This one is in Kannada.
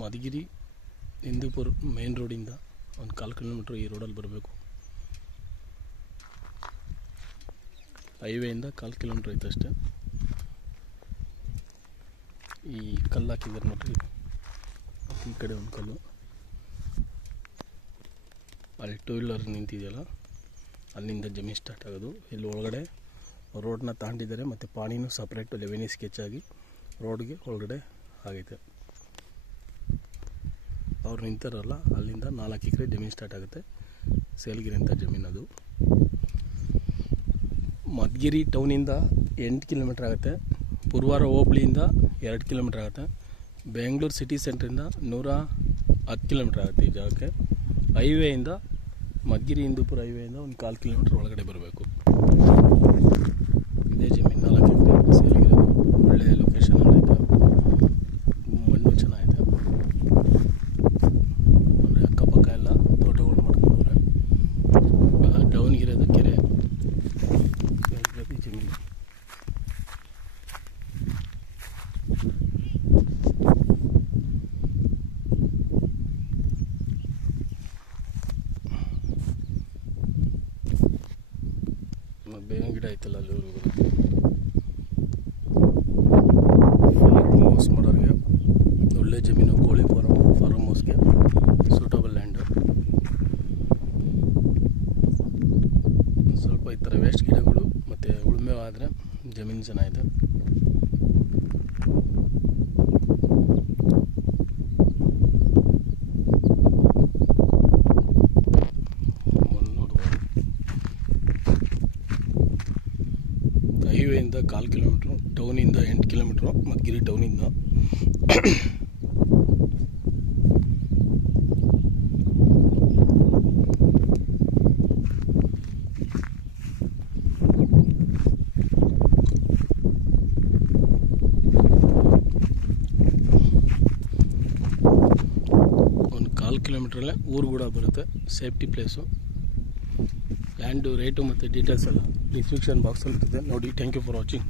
ಮಧುಗಿರಿ ಹಿಂದೂಪುರ ಮೇನ್ ರೋಡಿಂದ ಒಂದು 4 ಕಿಲೋಮೀಟ್ರ್ ಈ ರೋಡಲ್ಲಿ ಬರಬೇಕು. ಹೈವೇಯಿಂದ 4 ಕಿಲೋಮೀಟ್ರ್ ಐತೆ ಅಷ್ಟೇ. ಈ ಕಲ್ಲು ಹಾಕಿದ್ದಾರೆ ನೋಡ್ರಿ, ಈ ಕಡೆ ಒಂದು ಕಲ್ಲು, ಅಲ್ಲಿ 2 ವೀಲರ್ ನಿಂತಿದೆಯಲ್ಲ ಅಲ್ಲಿಂದ ಜಮೀನು ಸ್ಟಾರ್ಟ್ ಆಗೋದು. ಇಲ್ಲಿ ಒಳಗಡೆ ರೋಡ್ನ ತಾಂಡಿದ್ದಾರೆ ಮತ್ತು ಪಾಣಿನೂ ಸಪ್ರೇಟು ಲೆವೆನಿ ಸ್ಕೆಚ್ ಆಗಿ ರೋಡ್ಗೆ ಒಳಗಡೆ ಆಗೈತೆ. ಅವ್ರು ನಿಂತಾರಲ್ಲ ಅಲ್ಲಿಂದ 4 ಎಕರೆ ಜಮೀನು ಸ್ಟಾರ್ಟ್ ಆಗುತ್ತೆ. ಸೇಲ್ಗಿರಿ ಅಂತ ಜಮೀನು ಅದು. ಮಧುಗಿರಿ ಟೌನಿಂದ 8 ಕಿಲೋಮೀಟ್ರ್ ಆಗುತ್ತೆ. ಪುರವಾರ ಹೋಬಳಿಯಿಂದ 2 ಕಿಲೋಮೀಟ್ರ್ ಆಗುತ್ತೆ. ಬೆಂಗಳೂರು ಸಿಟಿ ಸೆಂಟ್ರಿಂದ 110 ಕಿಲೋಮೀಟ್ರ್ ಆಗುತ್ತೆ ಈ ಜಾಗಕ್ಕೆ. ಹೈವೇಯಿಂದ ಮಧುಗಿರಿ ಹಿಂದೂಪುರ ಹೈವೇಯಿಂದ ಒಂದು 4 ಕಿಲೋಮೀಟ್ರ್ ಒಳಗಡೆ ಬರಬೇಕು. ಇದೇ ಜಮೀನು 4 ಎಕರೆ ಸೇಲ್ಗಿರೋದು. ಒಳ್ಳೆಯ ಲೊಕೇಶನ್ ಐತೆ, ಮಣ್ಣು ಚೆನ್ನಾಗೈತೆ. ಅಂದರೆ ಅಕ್ಕಪಕ್ಕ ಎಲ್ಲ ತೋಟಗಳು ಮಾಡ್ಕೊಂಡವ್ರೆ. ಡೌನ್ಗಿರೋದು ಕೆರೆ ಜಮೀನು. ಬೇವಿನ ಗಿಡ ಐತಲ್ಲ ಅಲ್ಲಿ ಫಾರ್ಮ್ ಹೌಸ್ ಮಾಡೋರಿಗೆ ಒಳ್ಳೆ ಜಮೀನು. ಕೋಳಿ ಫಾರ್ಮ್ ಹೌಸ್ಗೆ ಸೂಟಬಲ್ ಲ್ಯಾಂಡು. ಸ್ವಲ್ಪ ಈ ಥರ ವೇಸ್ಟ್ ಗಿಡಗಳು ಮತ್ತು ಉಳುಮೆ ಆದರೆ ಜಮೀನು ಚೆನ್ನಾಗಿದೆ. ಹೈವೇಯಿಂದ 4 ಕಿಲೋಮೀಟ್ರು, ಟೌನಿಂದ 8 ಕಿಲೋಮೀಟ್ರು ಮಧುಗಿರಿ ಟೌನಿಂದ. ಒಂದು 4 ಕಿಲೋಮೀಟ್ರಲ್ಲೇ ಊರು ಕೂಡ ಬರುತ್ತೆ. Safety place. ಲ್ಯಾಂಡು ರೇಟು ಮತ್ತು ಡೀಟೇಲ್ಸ್ ಎಲ್ಲ ಡಿಸ್ಕ್ರಿಪ್ಷನ್ ಬಾಕ್ಸಲ್ಲಿ ಇರ್ತದೆ ನೋಡಿ. Thank you for watching.